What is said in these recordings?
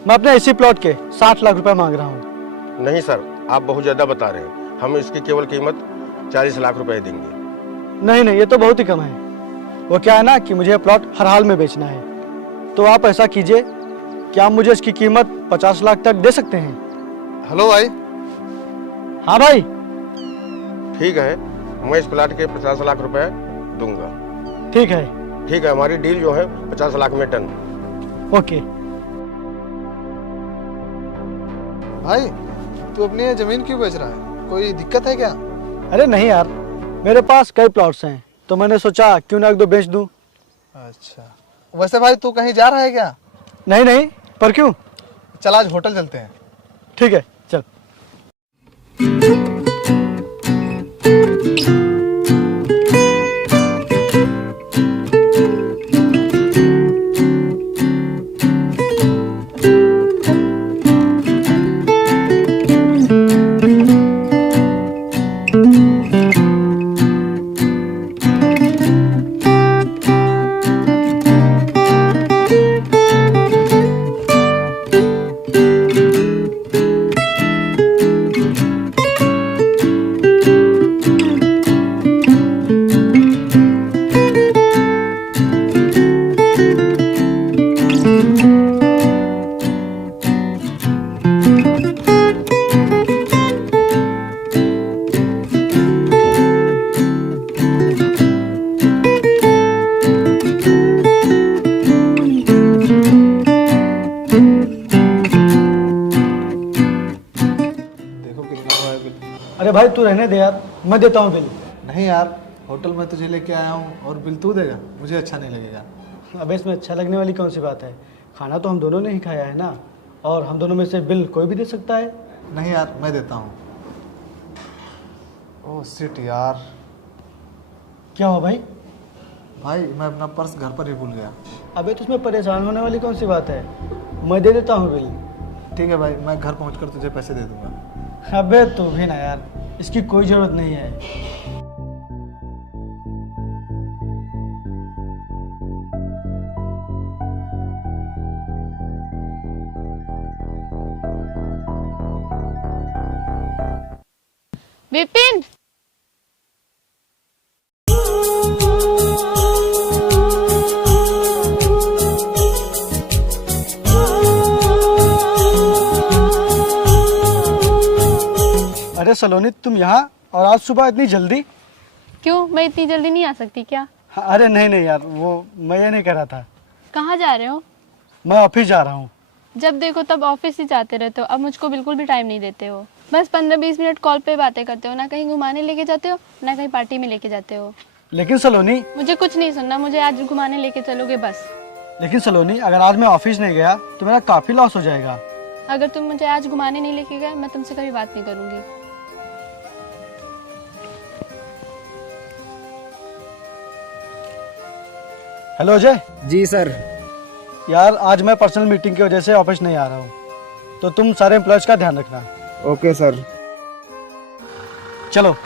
मैं अपने इसी प्लॉट के 60 लाख रुपए मांग रहा हूँ। नहीं सर, आप बहुत ज़्यादा बता रहे हैं। हम इसकी केवल कीमत 40 लाख रुपए देंगे। नहीं नहीं, ये तो बहुत ही कम है। वो क्या है ना कि मुझे प्लॉट हर हाल में बेचना है, तो आप ऐसा कीजिए कि आप मुझे इसकी कीमत 50 लाख तक दे सकते हैं। हेलो भाई। हाँ भाई। ठीक है, मैं इस प्लाट के 50 लाख रुपए दूंगा। ठीक है। ठीक है, हमारी डील जो है 50 लाख में डन। ओके। भाई तू अपनी ये जमीन क्यों बेच रहा है? कोई दिक्कत है क्या? अरे नहीं यार, मेरे पास कई प्लॉट्स हैं, तो मैंने सोचा क्यों ना एक दो बेच दूं। अच्छा, वैसे भाई तू कहीं जा रहा है क्या? नहीं नहीं, पर क्यों? चल आज होटल चलते हैं। ठीक है चल। अरे भाई तू रहने दे यार, मैं देता हूँ बिल। नहीं यार, होटल में तुझे लेके आया हूँ और बिल तू देगा, मुझे अच्छा नहीं लगेगा। अब इसमें अच्छा लगने वाली कौन सी बात है? खाना तो हम दोनों ने ही खाया है ना, और हम दोनों में से बिल कोई भी दे सकता है। नहीं यार, मैं देता हूँ। ओह शिट यार। क्या हुआ भाई? भाई मैं अपना पर्स घर पर ही भूल गया। अबे तो उसमें परेशान होने वाली कौन सी बात है, मैं दे देता हूँ बिल। ठीक है भाई, मैं घर पहुँचकर तुझे पैसे दे दूँगा। अबे तू भी ना यार, इसकी कोई ज़रूरत नहीं है। विपिन, अरे सलोनी, तुम यहाँ और आज सुबह इतनी जल्दी? क्यों, मैं इतनी जल्दी नहीं आ सकती क्या? अरे नहीं नहीं यार, वो मैं ये नहीं कह रहा था। कहाँ जा रहे हो? मैं ऑफिस जा रहा हूँ। जब देखो तब ऑफिस ही जाते रहते हो, अब मुझको बिल्कुल भी टाइम नहीं देते हो। बस 15-20 मिनट कॉल पे बातें करते हो, ना कहीं घुमाने लेके जाते हो ना कहीं पार्टी में लेके जाते हो। लेकिन सलोनी, मुझे कुछ नहीं सुनना, मुझे आज घुमाने लेके चलोगे बस। लेकिन सलोनी, अगर आज मैं ऑफिस नहीं गया तो मेरा काफी लॉस हो जाएगा। अगर तुम मुझे आज घुमाने नहीं लेके गए, मैं तुमसे कभी बात नहीं करूंगी। हेलो अजय। जी सर। यार आज मैं पर्सनल मीटिंग की वजह से ऑफिस नहीं आ रहा हूँ, तो तुम सारे एम्प्लॉयज का ध्यान रखना। Okay sir. चलो।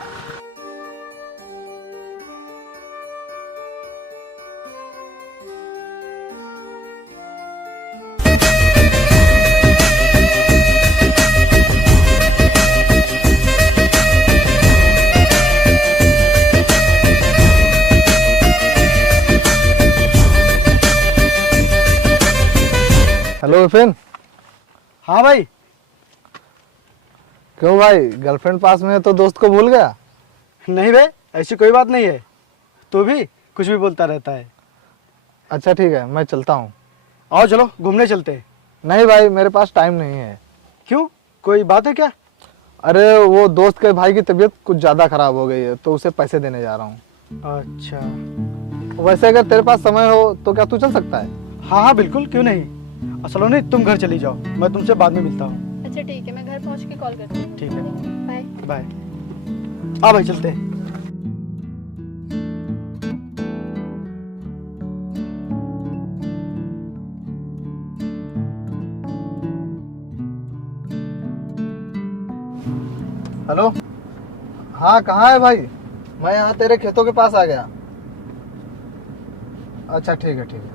हेलो विपिन। हाँ भाई। क्यों भाई, गर्लफ्रेंड पास में है तो दोस्त को भूल गया? नहीं भाई, ऐसी कोई बात नहीं है, तू भी कुछ भी बोलता रहता है। अच्छा ठीक है, मैं चलता हूँ। आओ चलो घूमने चलते हैं। नहीं भाई, मेरे पास टाइम नहीं है। क्यों, कोई बात है क्या? अरे वो दोस्त के भाई की तबीयत कुछ ज़्यादा खराब हो गई है, तो उसे पैसे देने जा रहा हूँ। अच्छा। वैसे अगर तेरे पास समय हो तो क्या तू चल सकता है? हाँ हाँ बिल्कुल, क्यों नहीं। सलोनी तुम घर चली जाओ, मैं तुमसे बाद में मिलता हूँ। अच्छा ठीक है, मैं घर पहुँच के कॉल करती हूँ। ठीक है, बाय बाय। हाँ भाई चलते हैं। हेलो। हाँ कहाँ है भाई? मैं यहाँ तेरे खेतों के पास आ गया। अच्छा ठीक है ठीक है।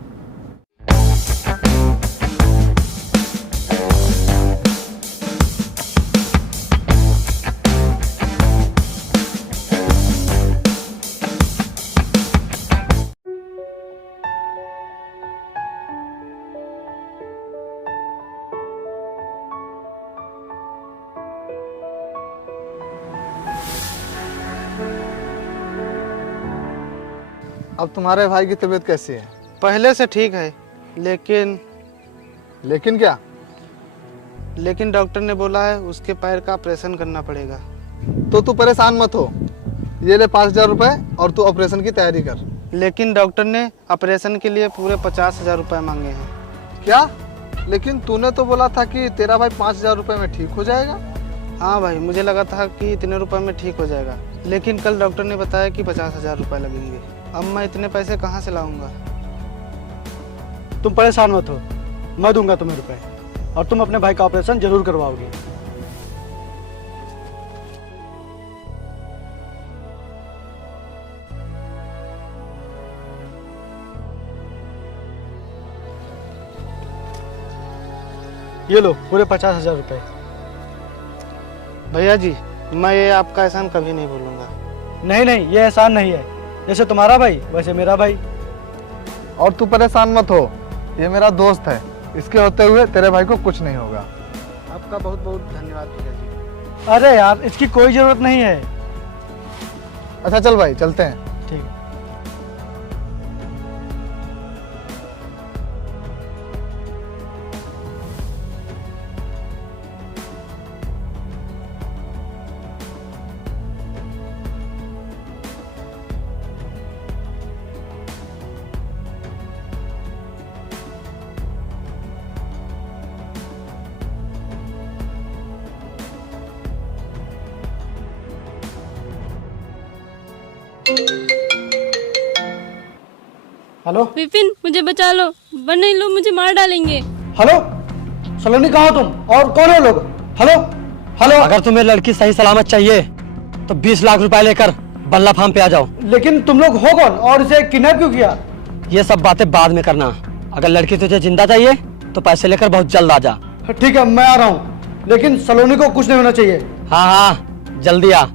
अब तुम्हारे भाई की तबीयत कैसी है? पहले से ठीक है, लेकिन लेकिन क्या? लेकिन डॉक्टर ने बोला है उसके पैर का ऑपरेशन करना पड़ेगा। तो तू परेशान मत हो, ये ले 5,000 रुपए और तू ऑपरेशन की तैयारी कर। लेकिन डॉक्टर ने ऑपरेशन के लिए पूरे 50,000 रुपये मांगे हैं। क्या? लेकिन तूने तो बोला था कि तेरा भाई 5,000 रुपए में ठीक हो जाएगा। हाँ भाई, मुझे लगा था कि इतने रुपए में ठीक हो जाएगा, लेकिन कल डॉक्टर ने बताया कि 50,000 रुपये लगेंगे। अब मैं इतने पैसे कहाँ से लाऊंगा? तुम परेशान मत हो, मैं दूंगा तुम्हें रुपए और तुम अपने भाई का ऑपरेशन जरूर करवाओगे। ये लो पूरे 50,000 रुपए। भैया जी, मैं ये आपका एहसान कभी नहीं भूलूंगा। नहीं नहीं, ये एहसान नहीं है, जैसे तुम्हारा भाई वैसे मेरा भाई। और तू परेशान मत हो, ये मेरा दोस्त है, इसके होते हुए तेरे भाई को कुछ नहीं होगा। आपका बहुत बहुत धन्यवाद भैया जी। अरे यार, इसकी कोई जरूरत नहीं है। अच्छा चल भाई, चलते हैं। ठीक है। हेलो विपिन, मुझे बचा लो वरना ये लोग मुझे मार डालेंगे। हेलो, सलोनी कहाँ हो तुम और कौन हो लोग? Hello hello. अगर तुम्हें लड़की सही सलामत चाहिए तो 20 लाख रुपए लेकर बल्ला फार्म पे आ जाओ। लेकिन तुम लोग हो कौन और इसे किडनैप क्यों किया? ये सब बातें बाद में करना। अगर लड़की तुझे जिंदा चाहिए तो पैसे लेकर बहुत जल्द आ जा। ठीक है, मैं आ रहा हूँ, लेकिन सलोनी को कुछ नहीं होना चाहिए। हाँ हाँ, जल्दी आ।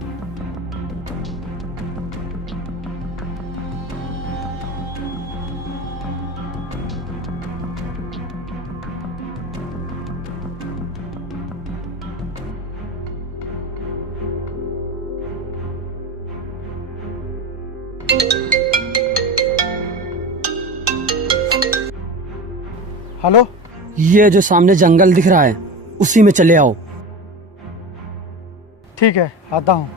हेलो, ये जो सामने जंगल दिख रहा है उसी में चले आओ। ठीक है, आता हूँ।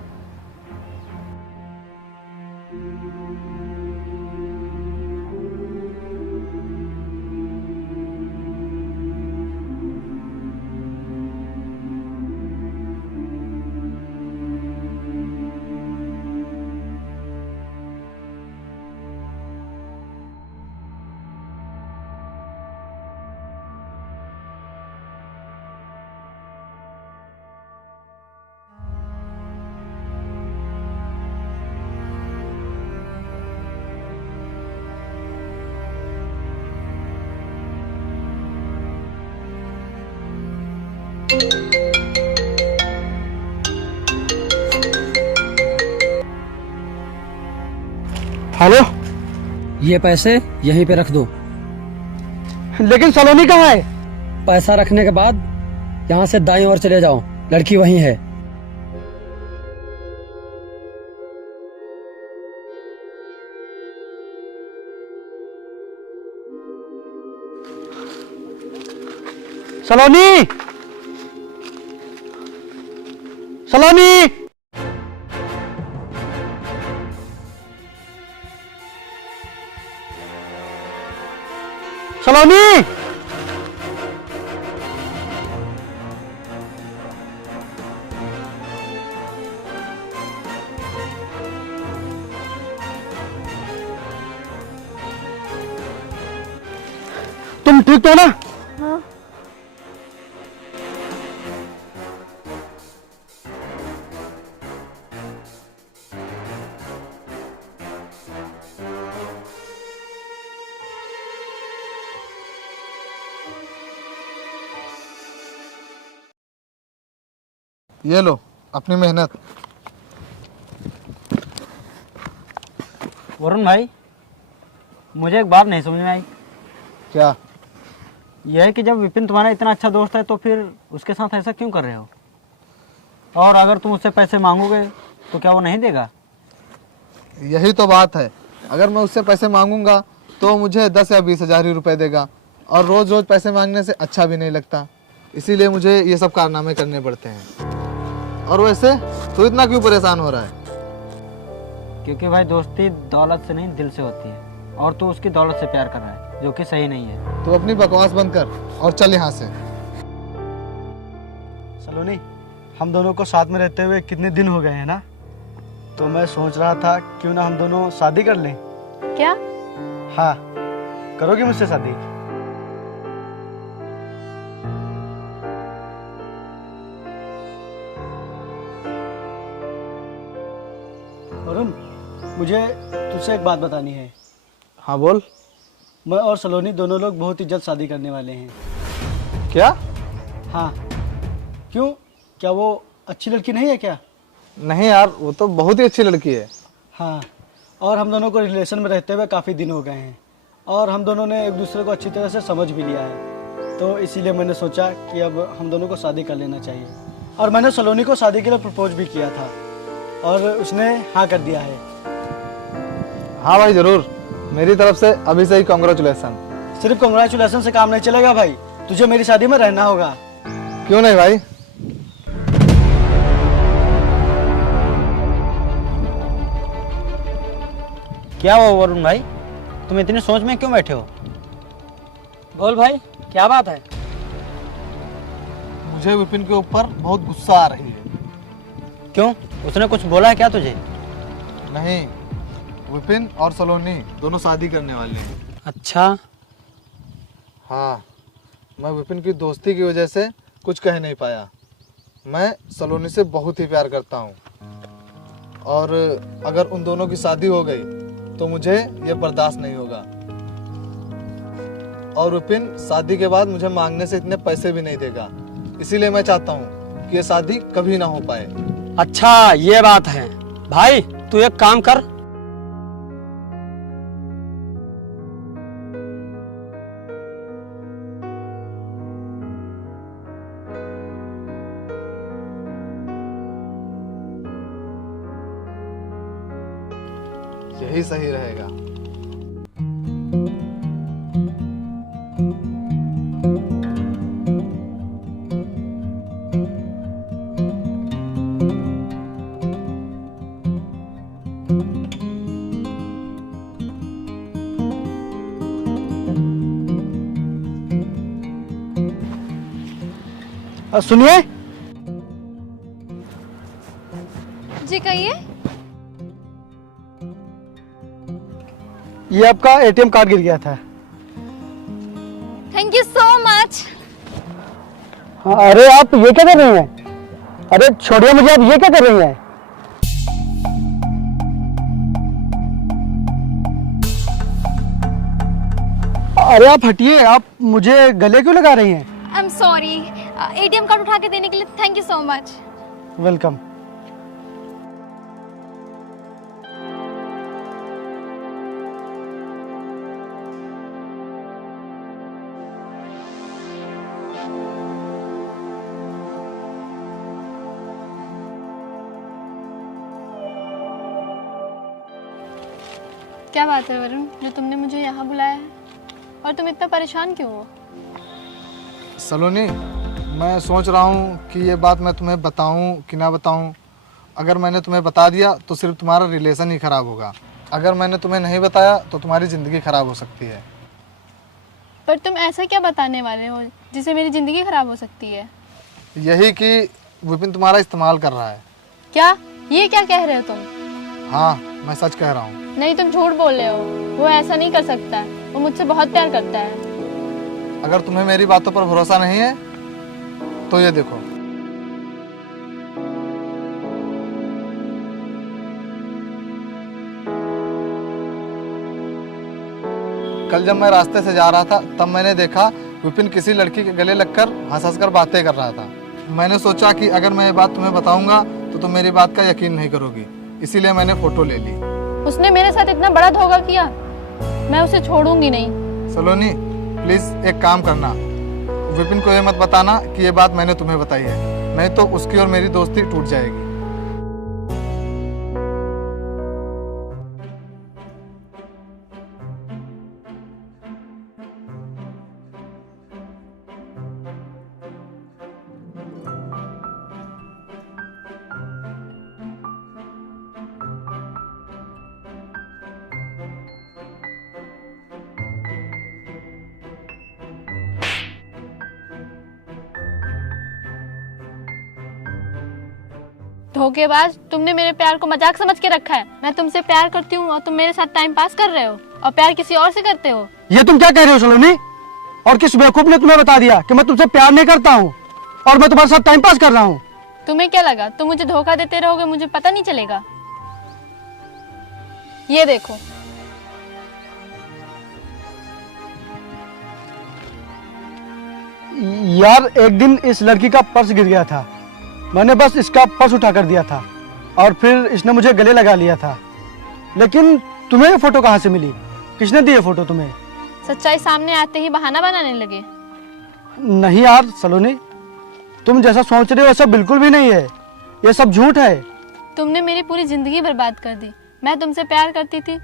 हेलो, ये पैसे यहीं पे रख दो। लेकिन सलोनी कहाँ है? पैसा रखने के बाद यहाँ से दाईं ओर चले जाओ, लड़की वहीं है। सलोनी, सलोनी, सलोनी। तुम ठीक तो हो ना? ये लो अपनी मेहनत। वरुण भाई, मुझे एक बात नहीं समझ में आई। क्या? यह है कि जब विपिन तुम्हारा इतना अच्छा दोस्त है तो फिर उसके साथ ऐसा क्यों कर रहे हो? और अगर तुम उससे पैसे मांगोगे तो क्या वो नहीं देगा? यही तो बात है, अगर मैं उससे पैसे मांगूंगा तो मुझे 10 या 20 हजार ही रुपए देगा, और रोज रोज पैसे मांगने से अच्छा भी नहीं लगता, इसीलिए मुझे ये सब कारनामे करने पड़ते हैं। और वैसे तू इतना क्यों परेशान हो रहा है? क्योंकि भाई दोस्ती दौलत से नहीं दिल से होती है, और तू उसकी दौलत से प्यार कर रहा है जो कि सही नहीं है। तू अपनी बकवास बंद कर और चल यहाँ से। सलोनी, हम दोनों को साथ में रहते हुए कितने दिन हो गए हैं ना, तो मैं सोच रहा था क्यों ना हम दोनों शादी कर लें। क्या? हाँ, करोगे मुझसे शादी? वरुण, मुझे तुझसे एक बात बतानी है। हाँ बोल। मैं और सलोनी दोनों लोग बहुत ही जल्द शादी करने वाले हैं। क्या? हाँ। क्यों, क्या वो अच्छी लड़की नहीं है क्या? नहीं यार, वो तो बहुत ही अच्छी लड़की है। हाँ, और हम दोनों को रिलेशन में रहते हुए काफ़ी दिन हो गए हैं, और हम दोनों ने एक दूसरे को अच्छी तरह से समझ भी लिया है, तो इसीलिए मैंने सोचा कि अब हम दोनों को शादी कर लेना चाहिए। और मैंने सलोनी को शादी के लिए प्रपोज भी किया था, और उसने हाँ कर दिया है। हाँ भाई जरूर, मेरी तरफ से अभी से ही कॉन्ग्रेचुलेसन। सिर्फ कॉन्ग्रेचुलेसन से काम नहीं चलेगा भाई, तुझे मेरी शादी में रहना होगा। क्यों नहीं भाई? क्या हुआ वरुण भाई, तुम इतनी सोच में क्यों बैठे हो? बोल भाई, क्या बात है? मुझे विपिन के ऊपर बहुत गुस्सा आ रही है। क्यों, उसने कुछ बोला है क्या तुझे? नहीं, विपिन और सलोनी दोनों शादी करने वाले हैं। अच्छा। हाँ, मैं विपिन की दोस्ती की वजह से कुछ कह नहीं पाया। मैं सलोनी से बहुत ही प्यार करता हूँ, और अगर उन दोनों की शादी हो गई तो मुझे ये बर्दाश्त नहीं होगा। और विपिन शादी के बाद मुझे मांगने से इतने पैसे भी नहीं देगा, इसीलिए मैं चाहता हूँ कि ये शादी कभी ना हो पाए। अच्छा, ये बात है भाई, तू एक काम कर, यही सही रहेगा। सुनिए। जी कहिए। ये आपका एटीएम कार्ड गिर गया था। Thank you so much. अरे आप ये क्या कर रही हैं? अरे छोड़िए मुझे, आप ये क्या कर रही हैं? अरे आप हटिए, आप मुझे गले क्यों लगा रही हैं? I am sorry, ATM card उठा के देने के लिए thank you so much. Welcome. क्या बात है वरुण, जो तुमने मुझे यहाँ बुलाया है, और तुम इतना परेशान क्यों हो? सलोनी, मैं सोच रहा हूँ कि ये बात मैं तुम्हें बताऊँ कि ना बताऊँ। अगर मैंने तुम्हें बता दिया तो सिर्फ तुम्हारा रिलेशन ही खराब होगा, अगर मैंने तुम्हें नहीं बताया तो तुम्हारी ज़िंदगी खराब हो सकती है। पर तुम ऐसा क्या बताने वाले हो जिससे मेरी ज़िंदगी खराब हो सकती है? यही कि विपिन तुम्हारा इस्तेमाल कर रहा है। क्या? ये क्या कह रहे हो तुम? हाँ, मैं सच कह रहा हूँ। नहीं, तुम झूठ बोल रहे हो। वो ऐसा नहीं कर सकता, वो मुझसे बहुत प्यार करता है। अगर तुम्हें मेरी बातों पर भरोसा नहीं है तो ये देखो। कल जब मैं रास्ते से जा रहा था तब मैंने देखा विपिन किसी लड़की के गले लगकर हंस कर बातें कर रहा था। मैंने सोचा कि अगर मैं ये बात तुम्हें बताऊंगा तो तुम मेरी बात का यकीन नहीं करोगी, इसीलिए मैंने फोटो ले ली। उसने मेरे साथ इतना बड़ा धोखा किया, मैं उसे छोड़ूंगी नहीं। सलोनी, प्लीज एक काम करना, विपिन को ये मत बताना कि ये बात मैंने तुम्हें बताई है, नहीं तो उसकी और मेरी दोस्ती टूट जाएगी। धोखेबाज, तुमने मेरे प्यार को मजाक समझ के रखा है। मैं तुमसे प्यार करती हूँ और तुम मेरे साथ टाइम पास कर रहे हो और प्यार किसी और से करते हो। ये तुम क्या कह रहे हो सलोनी? और किस बेवकूफ ने तुम्हें बता दिया कि मैं तुमसे प्यार नहीं करता हूँ और मैं तुम्हारे साथ टाइम पास कर रहा हूँ? तुम्हें क्या लगा तुम मुझे धोखा देते रहोगे, मुझे पता नहीं चलेगा? ये देखो, यार एक दिन इस लड़की का पर्स गिर गया था, मैंने बस इसका पर्स उठा कर दिया था और फिर इसने मुझे गले लगा लिया था। लेकिन तुम्हें ये फोटो कहाँ से मिली? किसने दी ये फोटो तुम्हें? सच्चाई सामने आते ही बहाना बनाने लगे। नहीं यार सलोनी, तुम जैसा सोच रहे हो वैसा बिल्कुल भी नहीं है, ये सब झूठ है। तुमने मेरी पूरी जिंदगी बर्बाद कर दी। मैं तुमसे प्यार करती थी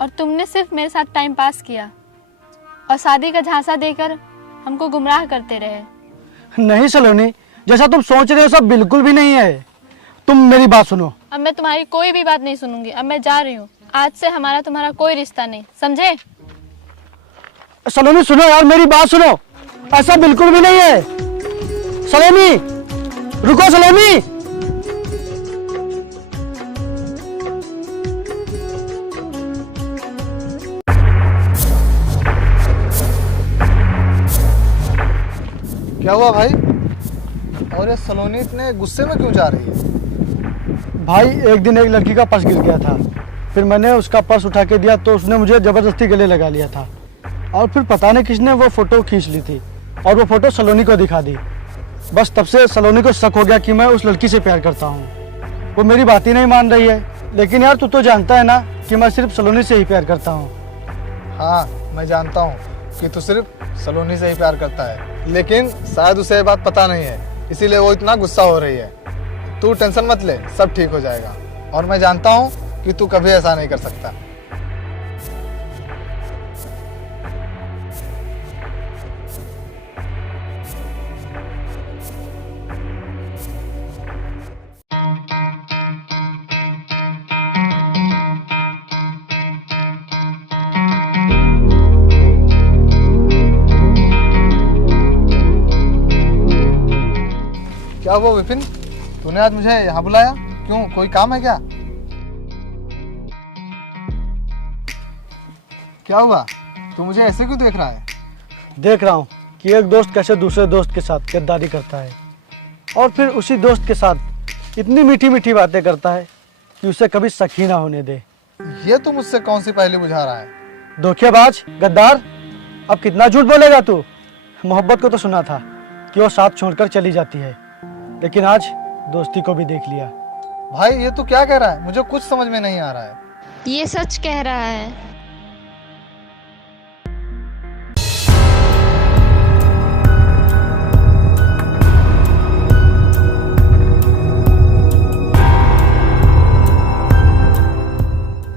और तुमने सिर्फ मेरे साथ टाइम पास किया और शादी का झांसा देकर हमको गुमराह करते रहे। नहीं सलोनी, जैसा तुम सोच रहे हो सब बिल्कुल भी नहीं है। तुम मेरी बात सुनो। अब मैं तुम्हारी कोई भी बात नहीं सुनूंगी। अब मैं जा रही हूँ। आज से हमारा तुम्हारा कोई रिश्ता नहीं, समझे? सलोनी सुनो यार, मेरी बात सुनो, ऐसा बिल्कुल भी नहीं है। सलोनी रुको, सलोनी। क्या हुआ भाई? और ये सलोनी इतने गुस्से में क्यों जा रही है? भाई एक दिन एक लड़की का पर्स गिर गया था, फिर मैंने उसका पर्स उठा के दिया तो उसने मुझे जबरदस्ती गले लगा लिया था और फिर पता नहीं किसने वो फोटो खींच ली थी और वो फोटो सलोनी को दिखा दी। बस तब से सलोनी को शक हो गया कि मैं उस लड़की से प्यार करता हूँ। वो मेरी बात ही नहीं मान रही है। लेकिन यार तू तो जानता है ना कि मैं सिर्फ सलोनी से ही प्यार करता हूँ। हाँ मैं जानता हूँ कि तू सिर्फ सलोनी से ही प्यार करता है, लेकिन शायद उसे ये बात पता नहीं है, इसीलिए वो इतना गुस्सा हो रही है। तू टेंशन मत ले, सब ठीक हो जाएगा और मैं जानता हूँ कि तू कभी ऐसा नहीं कर सकता। क्या हुआ विपिन, तूने आज मुझे यहाँ बुलाया? क्यों, कोई काम है क्या? क्या हुआ, तू मुझे ऐसे क्यों देख रहा है? देख रहा हूँ कि एक दोस्त कैसे दूसरे दोस्त के साथ गद्दारी करता है और फिर उसी दोस्त के साथ इतनी मीठी मीठी बातें करता है कि उसे कभी शक ही ना होने दे। ये तू मुझसे कौन सी पहेली बुझा रहा है? धोखेबाज, गद्दार, अब कितना झूठ बोलेगा तू? मोहब्बत को तो सुना था कि वो साथ छोड़कर चली जाती है, लेकिन आज दोस्ती को भी देख लिया। भाई ये तू क्या कह रहा है? मुझे कुछ समझ में नहीं आ रहा है। ये सच कह रहा है।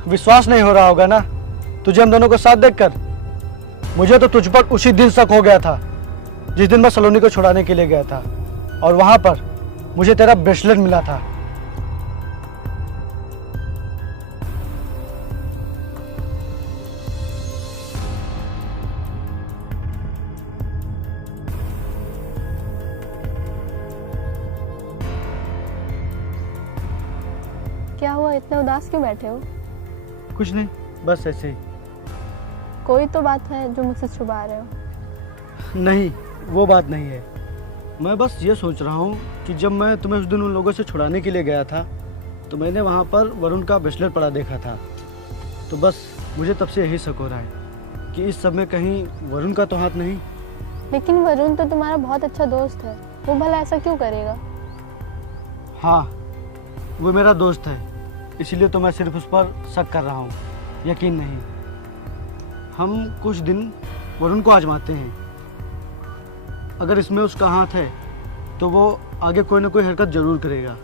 विश्वास नहीं हो रहा होगा ना तुझे हम दोनों को साथ देखकर? मुझे तो तुझ पर उसी दिन शक हो गया था जिस दिन मैं सलोनी को छुड़ाने के लिए गया था और वहां पर मुझे तेरा ब्रेसलेट मिला था। क्या हुआ, इतने उदास क्यों बैठे हो? कुछ नहीं, बस ऐसे ही। कोई तो बात है जो मुझसे छुपा रहे हो। नहीं, वो बात नहीं है। मैं बस ये सोच रहा हूँ कि जब मैं तुम्हें उस दिन उन लोगों से छुड़ाने के लिए गया था तो मैंने वहाँ पर वरुण का ब्रेसलेट पड़ा देखा था, तो बस मुझे तब से यही शक हो रहा है कि इस सब में कहीं वरुण का तो हाथ नहीं। लेकिन वरुण तो तुम्हारा बहुत अच्छा दोस्त है, वो भला ऐसा क्यों करेगा? हाँ, वो मेरा दोस्त है, इसीलिए तो मैं सिर्फ उस पर शक कर रहा हूँ, यकीन नहीं। हम कुछ दिन वरुण को आजमाते हैं, अगर इसमें उसका हाथ है तो वो आगे कोई ना कोई हरकत जरूर करेगा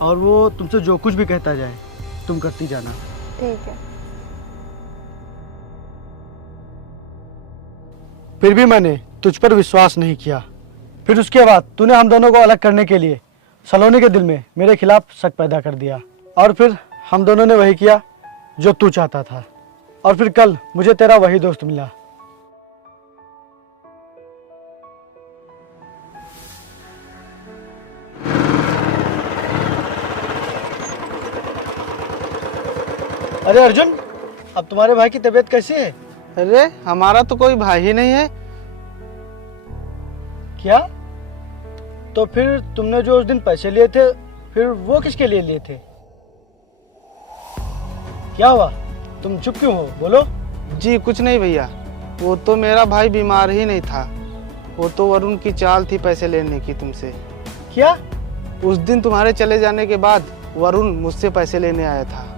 और वो तुमसे जो कुछ भी कहता जाए तुम करती जाना। ठीक है। फिर भी मैंने तुझ पर विश्वास नहीं किया। फिर उसके बाद तूने हम दोनों को अलग करने के लिए सलोनी के दिल में मेरे खिलाफ शक पैदा कर दिया और फिर हम दोनों ने वही किया जो तू चाहता था और फिर कल मुझे तेरा वही दोस्त मिला। अरे अर्जुन, अब तुम्हारे भाई की तबीयत कैसी है? अरे हमारा तो कोई भाई ही नहीं है। क्या? तो फिर तुमने जो उस दिन पैसे लिए थे, फिर वो किसके लिए लिए थे? क्या हुआ? तुम चुप क्यों हो? बोलो। जी कुछ नहीं भैया, वो तो मेरा भाई बीमार ही नहीं था, वो तो वरुण की चाल थी पैसे लेने की तुमसे। क्या? उस दिन तुम्हारे चले जाने के बाद वरुण मुझसे पैसे लेने आया था।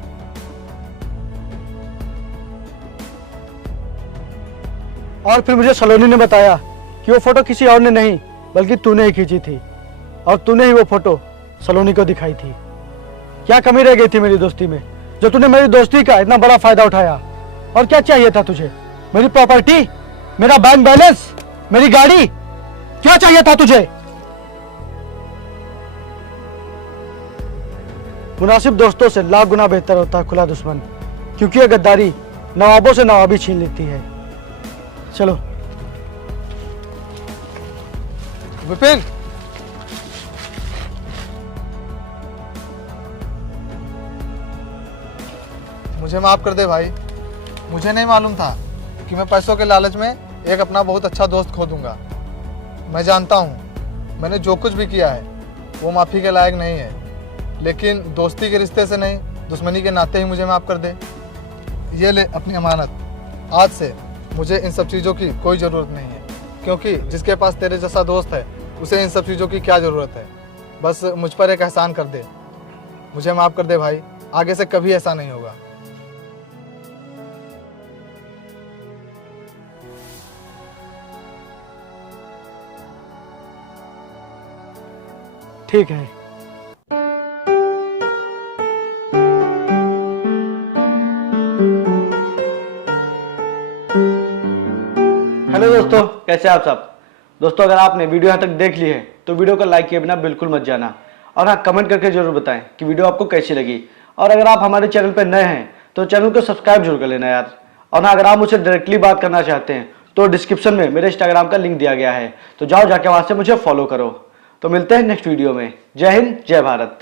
और फिर मुझे सलोनी ने बताया कि वो फोटो किसी और ने नहीं बल्कि तूने ही खींची थी, और तूने ही वो फोटो सलोनी को दिखाई थी। क्या कमी रह गई थी मेरी दोस्ती में, जो तूने मेरी दोस्ती का इतना बड़ा फायदा उठाया? और क्या चाहिए था तुझे? मेरी प्रॉपर्टी, मेरा बैंक बैलेंस, मेरी गाड़ी, क्या चाहिए था तुझे? मुनासिब दोस्तों से लाख गुना बेहतर होता है खुला दुश्मन, क्योंकि ये गद्दारी नवाबों से नवाबी छीन लेती है। चलो। विपिन, मुझे माफ कर दे भाई। मुझे नहीं मालूम था कि मैं पैसों के लालच में एक अपना बहुत अच्छा दोस्त खो दूंगा। मैं जानता हूँ मैंने जो कुछ भी किया है वो माफ़ी के लायक नहीं है, लेकिन दोस्ती के रिश्ते से नहीं, दुश्मनी के नाते ही मुझे माफ़ कर दे। ये ले अपनी अमानत। आज से मुझे इन सब चीज़ों की कोई ज़रूरत नहीं है, क्योंकि जिसके पास तेरे जैसा दोस्त है उसे इन सब चीज़ों की क्या ज़रूरत है। बस मुझ पर एक एहसान कर दे, मुझे माफ़ कर दे भाई। आगे से कभी ऐसा नहीं होगा। ठीक है। हेलो दोस्तों, कैसे आप सब? दोस्तों, अगर आपने वीडियो यहाँ तक देख ली है तो वीडियो को लाइक किए बिना बिल्कुल मत जाना, और हाँ, कमेंट करके जरूर बताएं कि वीडियो आपको कैसी लगी। और अगर आप हमारे चैनल पर नए हैं तो चैनल को सब्सक्राइब जरूर कर लेना यार। और हाँ, अगर आप मुझसे डायरेक्टली बात करना चाहते हैं तो डिस्क्रिप्शन में मेरे इंस्टाग्राम का लिंक दिया गया है, तो जाओ जाके वहां से मुझे फॉलो करो। तो मिलते हैं नेक्स्ट वीडियो में। जय हिंद, जय भारत।